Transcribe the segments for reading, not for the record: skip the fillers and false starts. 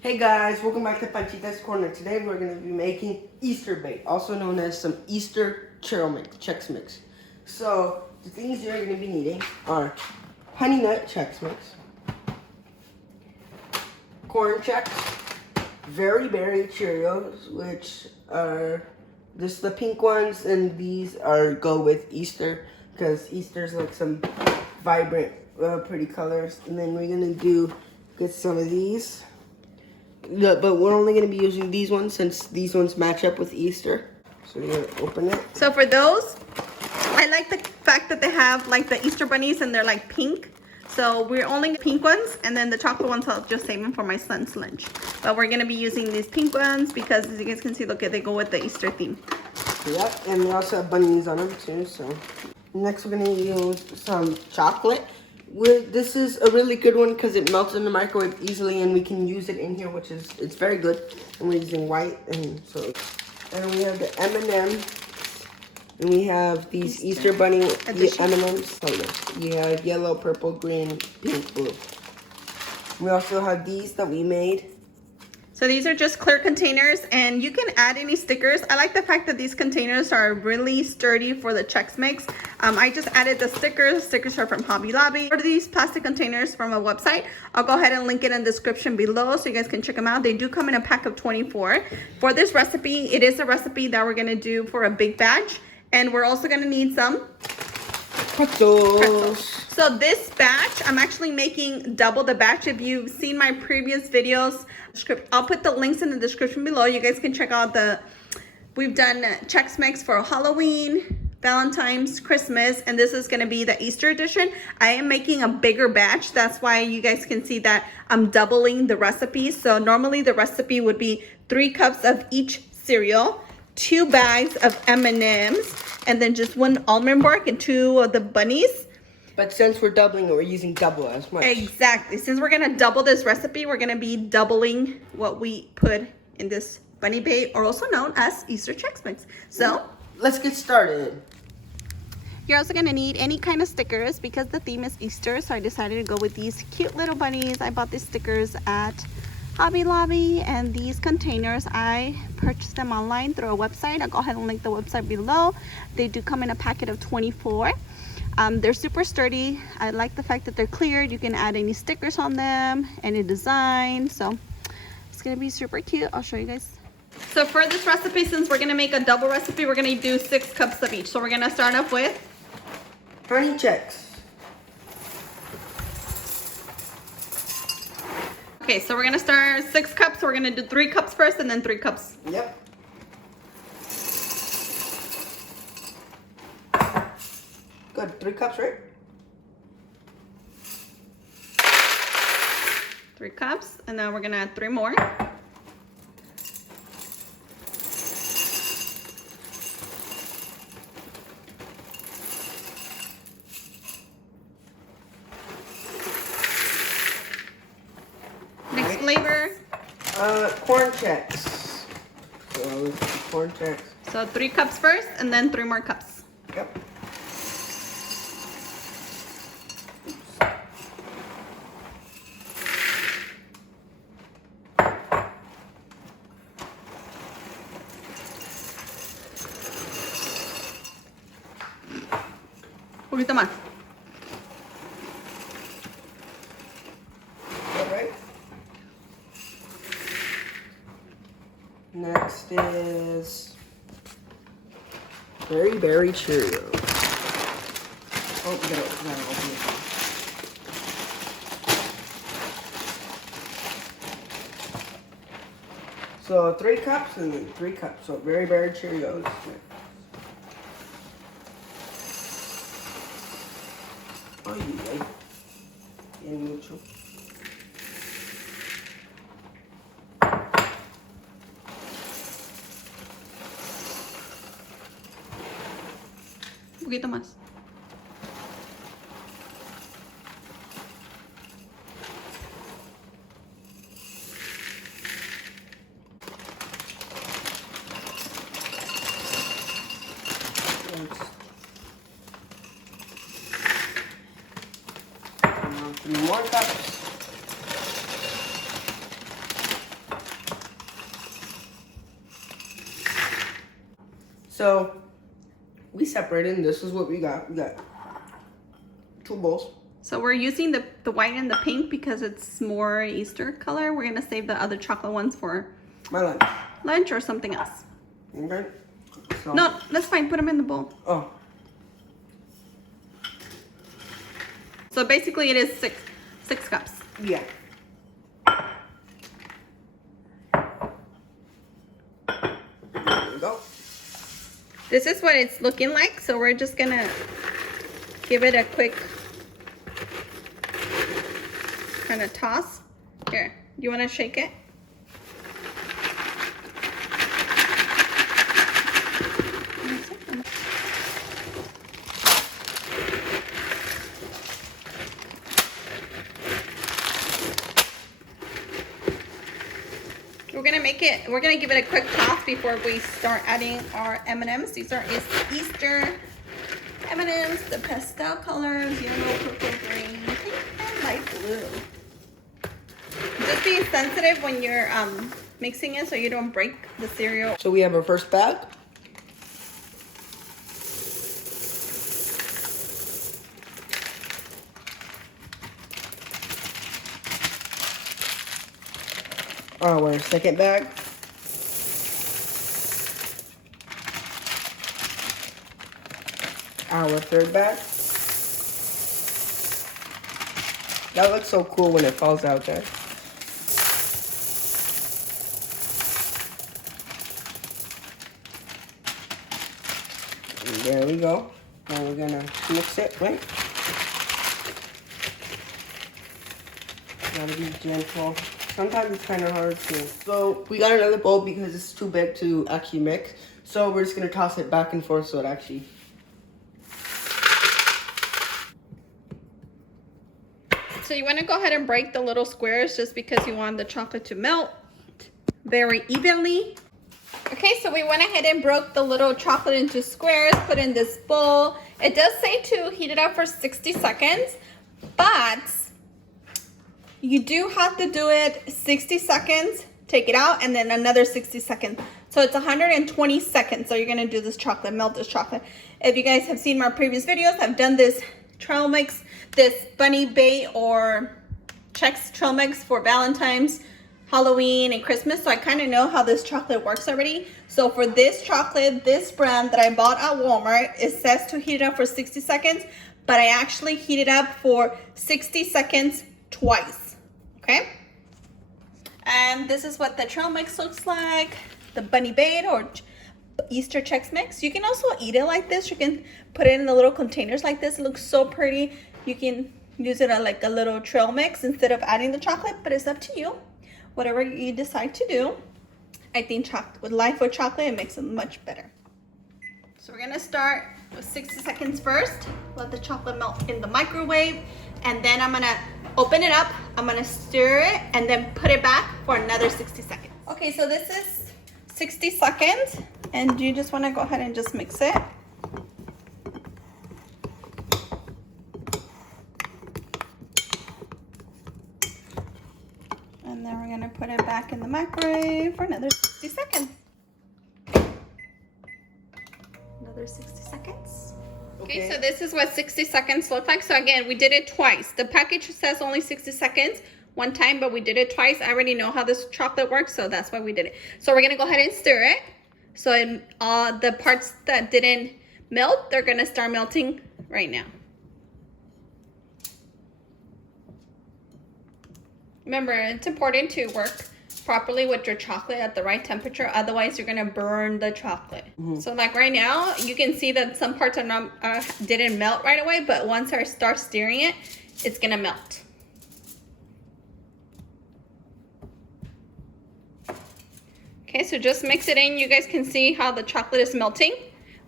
Hey guys, welcome back to Panchita's Corner. Today we're going to be making Easter bait, also known as some Easter trail mix, Chex-Mix. So, the things you're going to be needing are honey nut Chex-Mix, corn Chex, very berry Cheerios, which are just the pink ones, and these are go with Easter, because Easter's like some vibrant, pretty colors. And then we're going to get some of these. Yeah, but we're only going to be using these ones since these ones match up with Easter. So we're going to open it. So for those, I like the fact that they have like the Easter bunnies and they're like pink. So we're only pink ones, and then the chocolate ones I'll just save them for my son's lunch. But we're going to be using these pink ones because, as you guys can see, look, they go with the Easter theme. Yep, and we also have bunnies on them too. So next we're going to use some chocolate. This is a really good one because it melts in the microwave easily, and we can use it in here, which is it's very good. And we're using white, and we have the M&M, and we have these Easter bunny M&Ms. Oh yes, you have yellow, purple, green, pink, blue. We also have these that we made. So these are just clear containers, and you can add any stickers. I like the fact that these containers are really sturdy for the Chex-Mix. I just added the stickers. Stickers are from Hobby Lobby. Order these plastic containers from a website. I'll go ahead and link it in the description below so you guys can check them out. They do come in a pack of 24. For this recipe, it is a recipe that we're gonna do for a big batch, and we're also gonna need some pretzels. So this batch, I'm actually making double the batch. If you've seen my previous videos, I'll put the links in the description below. You guys can check out we've done Chex-Mix for Halloween, Valentine's, Christmas, and this is gonna be the Easter edition. I am making a bigger batch. That's why you guys can see that I'm doubling the recipe. So normally the recipe would be 3 cups of each cereal, 2 bags of M&Ms, and then just 1 almond bark and 2 of the bunnies. But since we're doubling it, we're using double as much. Exactly. Since we're going to double this recipe, we're going to be doubling what we put in this bunny bait, or also known as Easter Chex-Mix. So let's get started. You're also going to need any kind of stickers because the theme is Easter. So I decided to go with these cute little bunnies. I bought these stickers at Hobby Lobby, and these containers, I purchased them online through a website. I'll go ahead and link the website below. They do come in a packet of 24. They're super sturdy. I like the fact that they're cleared. You can add any stickers on them, any design. So it's gonna be super cute. I'll show you guys. So for this recipe, since we're gonna make a double recipe, we're gonna do 6 cups of each. So we're gonna start off with honey Chex. Okay, so we're gonna start 6 cups. So we're gonna do 3 cups first and then 3 cups. Yep. Good, 3 cups, right? 3 cups, and then we're gonna add 3 more. Next flavor. Corn Chex. So let's do corn Chex. So 3 cups first, and then 3 more cups. Yep. Un poquito más. Alright. Next is berry Cheerios. Oh, we gotta open it. So 3 cups and then 3 cups. So berry Cheerios. Ay, ay. Bien mucho. Un poquito más. Three more cups. So we separated, and this is what we got. We got 2 bowls. So we're using the white and the pink because it's more Easter color. We're gonna save the other chocolate ones for My lunch. Lunch or something else. Okay. So. No, that's fine. Put them in the bowl. Oh. So basically, it is six cups. Yeah. There we go. This is what it's looking like. So we're just gonna give it a quick kind of toss. Here, you want to shake it? We're gonna give it a quick toss before we start adding our M&Ms. These are Easter M&Ms, the pastel colors, yellow, purple, green, pink, and light blue. Just be sensitive when you're mixing it so you don't break the cereal. So we have our first bag. Our second bag. Our third bag. That looks so cool when it falls out there. And there we go. Now we're gonna mix it, right? Gotta be gentle. Sometimes it's kind of hard to. So we got another bowl because it's too big to actually mix. So we're just gonna toss it back and forth so it actually. So you want to go ahead and break the little squares just because you want the chocolate to melt very evenly. Okay, so we went ahead and broke the little chocolate into squares, put in this bowl. It does say to heat it up for 60 seconds, but you do have to do it 60 seconds, take it out, and then another 60 seconds. So it's 120 seconds. So you're gonna do this chocolate, melt this chocolate. If you guys have seen my previous videos, I've done this trail mix, this bunny bait or Chex trail mix for Valentine's, Halloween, and Christmas. So I kind of know how this chocolate works already. So for this chocolate, this brand that I bought at Walmart, it says to heat it up for 60 seconds, but I actually heat it up for 60 seconds twice, okay? And this is what the trail mix looks like, the bunny bait or Easter Chex-Mix. You can also eat it like this. You can put it in the little containers like this. It looks so pretty. You can use it like a little trail mix instead of adding the chocolate, but it's up to you. Whatever you decide to do. I think with life with chocolate, it makes it much better. So we're gonna start with 60 seconds first. Let the chocolate melt in the microwave, and then I'm gonna open it up. I'm gonna stir it and then put it back for another 60 seconds. Okay, so this is 60 seconds, and you just wanna go ahead and just mix it. And then we're gonna put it back in the microwave for another 60 seconds. Another 60 seconds. Okay, so this is what 60 seconds look like. So again, we did it twice. The package says only 60 seconds one time, but we did it twice. I already know how this chocolate works, so that's why we did it. So we're gonna go ahead and stir it. So the parts that didn't melt, they're gonna start melting right now. Remember, it's important to work properly with your chocolate at the right temperature. Otherwise, you're gonna burn the chocolate. So like right now, you can see that some parts are not didn't melt right away, but once I start stirring it, it's gonna melt. Okay, so just mix it in. You guys can see how the chocolate is melting.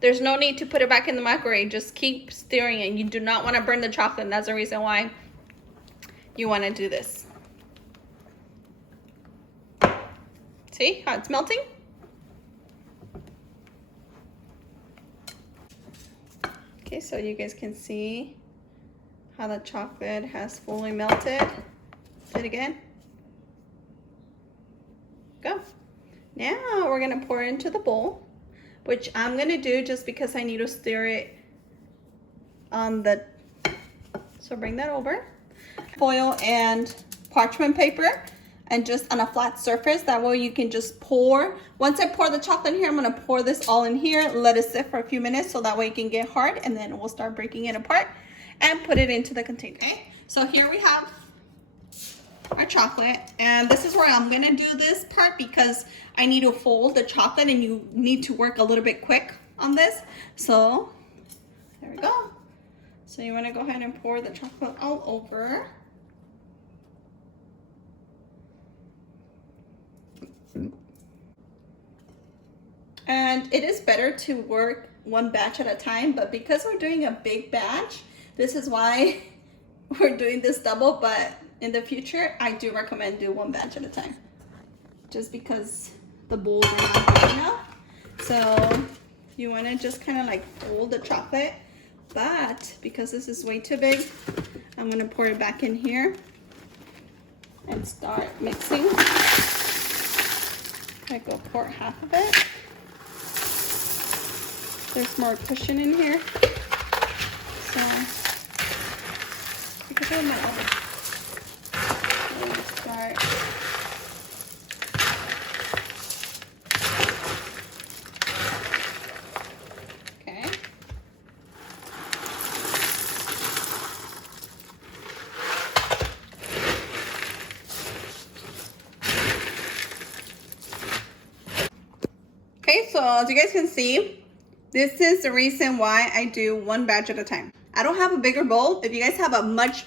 There's no need to put it back in the microwave. Just keep stirring it. You do not want to burn the chocolate, and that's the reason why you want to do this. See how it's melting? Okay, so you guys can see how the chocolate has fully melted. Do it again. Go. Now we're gonna pour it into the bowl. which I'm gonna do just because I need to stir it on the, so bring that over. Foil and parchment paper, and just on a flat surface. That way you can just pour. Once I pour the chocolate in here, I'm gonna pour this all in here, let it sit for a few minutes so that way it can get hard, and then we'll start breaking it apart and put it into the container. Okay, so here we have our chocolate, and this is where I'm gonna do this part because I need to fold the chocolate and you need to work a little bit quick on this. So there we go. So you want to go ahead and pour the chocolate all over. And it is better to work one batch at a time, but because we're doing a big batch, this is why we're doing this double. But in the future, I do recommend do one batch at a time, just because the bowls are not big enough. So you want to just kind of like fold the chocolate, but because this is way too big, I'm going to pour it back in here and start mixing. I go pour half of it. There's more cushion in here, so because of my oven. So start. Okay. Okay, so as you guys can see, this is the reason why I do one batch at a time. I don't have a bigger bowl. If you guys have a much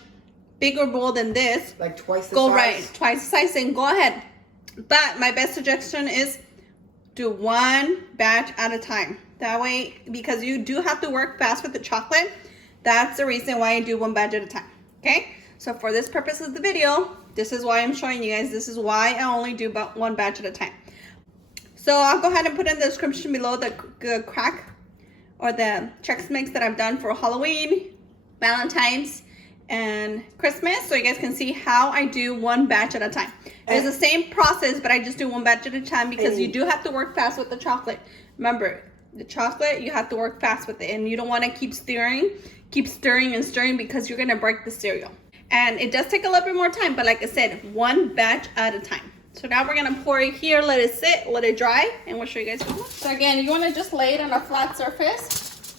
bigger bowl than this, like twice the go size. right, twice the size, and go ahead. But my best suggestion is do one batch at a time. That way, because you do have to work fast with the chocolate, that's the reason why I do one batch at a time. Okay, so for this purpose of the video, this is why I'm showing you guys. This is why I only do about one batch at a time. So I'll go ahead and put in the description below the crack or the Chex-Mix that I've done for Halloween, Valentine's, and Christmas, so you guys can see how I do one batch at a time. It's the same process, but I just do one batch at a time because you do have to work fast with the chocolate. Remember, the chocolate, you have to work fast with it, and you don't want to keep stirring and stirring because you're gonna break the cereal. And it does take a little bit more time, but like I said, one batch at a time. So now we're gonna pour it here, let it sit, let it dry, and we'll show you guys. So again, you wanna just lay it on a flat surface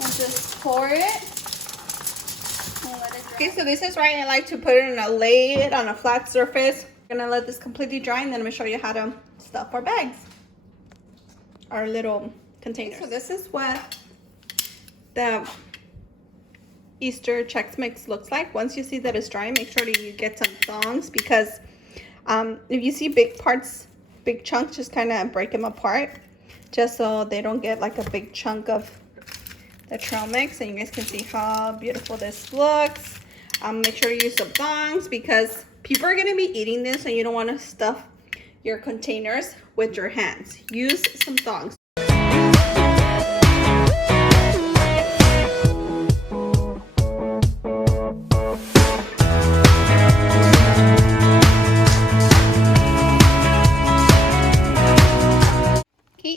and just pour it and let it dry. Okay, so this is right. I like to put it lay it on a flat surface. We're gonna let this completely dry, and then I'm gonna show you how to stuff our bags, our little containers. So this is what the Easter Chex-Mix looks like. Once you see that it's dry, make sure that you get some thongs, because if you see big parts, big chunks, just kind of break them apart just so they don't get like a big chunk of the trail mix. And you guys can see how beautiful this looks. Make sure to use some thongs because people are going to be eating this and you don't want to stuff your containers with your hands. Use some thongs.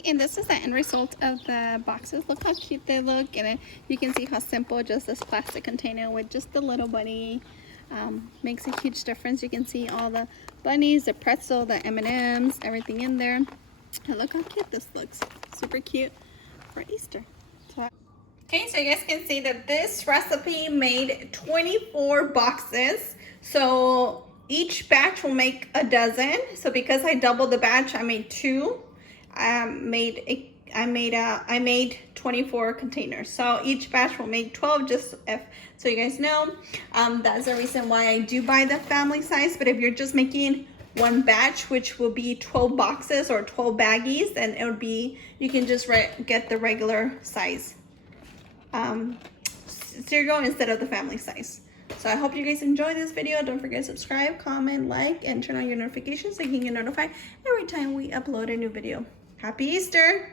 And this is the end result of the boxes. Look how cute they look, and you can see how simple just this plastic container with just the little bunny makes a huge difference. You can see all the bunnies, the pretzel, the M&Ms, everything in there. And look how cute this looks. Super cute for Easter. Okay, so you guys can see that this recipe made 24 boxes. So each batch will make a dozen. So because I doubled the batch, I made 2. I made 24 containers, so each batch will make 12, just so you guys know. That's the reason why I do buy the family size. But if you're just making one batch, which will be 12 boxes or 12 baggies, then it would be, you can just get the regular size cereal instead of the family size. So I hope you guys enjoy this video. Don't forget to subscribe, comment, like, and turn on your notifications so you can get notified every time we upload a new video. Happy Easter!